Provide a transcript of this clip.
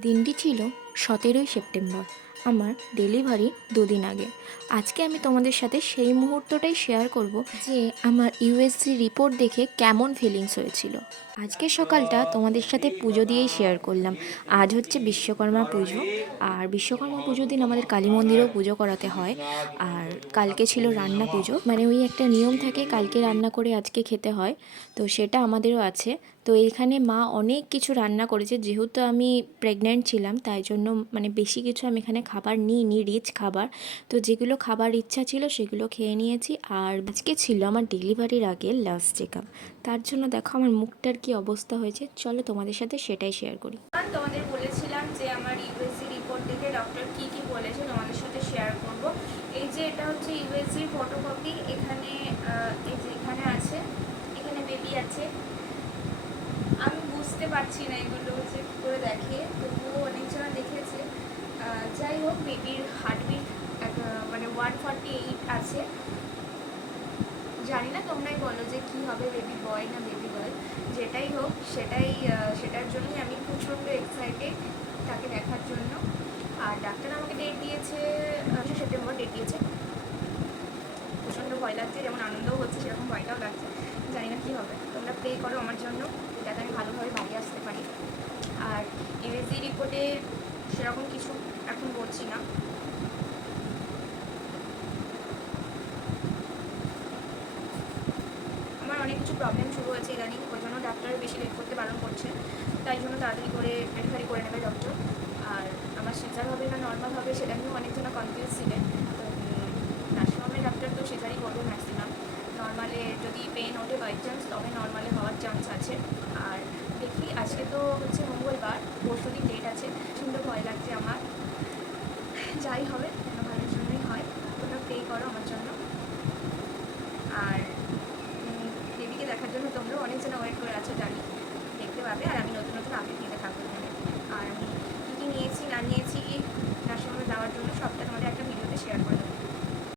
দিনটি ছিল সতেরোই সেপ্টেম্বর, আমার ডেলিভারি দুদিন আগে। আজকে আমি তোমাদের সাথে সেই মুহূর্তটাই শেয়ার করব যে আমার ইউএসসি রিপোর্ট দেখে কেমন ফিলিংস হয়েছিল। আজকে সকালটা তোমাদের সাথে পুজো দিয়েই শেয়ার করলাম। আজ হচ্ছে বিশ্বকর্মা পুজো, আর বিশ্বকর্মা পুজো দিন আমাদের কালী মন্দিরেও পুজো করাতে হয়। আর কালকে ছিল রান্না পুজো মানে ওই একটা নিয়ম থাকে, কালকে রান্না করে আজকে খেতে হয়। তো সেটা আমাদেরও আছে। তো এখানে মা অনেক কিছু রান্না করেছে, যেহেতু আমি প্রেগনেন্ট ছিলাম, তাই জন্য মানে বেশি কিছু আমি এখানে খাবার নিইনি রিচ খাবার। তো যেগুলো খাবার ইচ্ছা ছিল সেগুলো খেয়ে নিয়েছি। আর আজকে ছিল আমার ডেলিভারির আগে লাস্ট চেক আপ তার জন্য দেখো আমার মুখটার কি অবস্থা হয়েছে। চলো তোমাদের সাথে সেটাই শেয়ার করি। তোমাদের বলেছিলাম যে আমার ইউএসসি রিপোর্ট দেখে ডক্টর কি কি বলেছে, তোমাদের সাথে শেয়ার করব। এই যে এটা হচ্ছে ইউএসসি ফটোকপি এখানে আহ, এই যে এখানে আছে এখানে বেবি আছে আমি বুঝতে পারছি না এগুলো যে করে দেখে, তবুও অনেকজনা দেখেছে। যাই হোক বেবির হার্টবিট মানে ওয়ান ফর্টি এইট আছে। জানি না তোমরাই বলো যে কি হবে বেবি বয় না বেবি গার্ল যেটাই হোক, সেটাই সেটার জন্যই আমি প্রচণ্ড এক্সাইটেড তাকে দেখার জন্য। আর ডাক্তার আমাকে ডেট দিয়েছে আঠাশে সেপ্টেম্বর ডেট দিয়েছে। প্রচণ্ড ভয় লাগছে, যেমন আনন্দও হচ্ছে, সেরকম ভয়টাও লাগছে। জানি না কী হবে। তোমরা প্রে করো আমার জন্য। যাতে আমি ভালোভাবে বাড়ি আসতে পারি। আর ইউএসজি রিপোর্টে সেরকম কিছু এখন বলছি না। আমার অনেক কিছু প্রবলেম শুরু হয়েছে ইদানিং, ওই জন্য ডাক্তার বেশি লেট করতে বারণ করছে। তাই জন্য তাড়াতাড়ি করে ডেলিভারি করে নেবে ডক্টর আর আমার সিজার হবে না নর্মাল হবে সেটা নিয়েও অনেকজন কনফিউজ ছিলেন। নার্সিংহোমের ডাক্তার তো সিজারই করবে ম্যাক্সিমাম নর্মালে যদি পেন ওঠে বাই চান্স তবে নর্মালে হওয়ার চান্স আছে। দেখি, আজকে তো হচ্ছে মঙ্গলবার পরশু দিন ডেট আছে, সুন্দর ভয় লাগছে আমার। যাই হবে।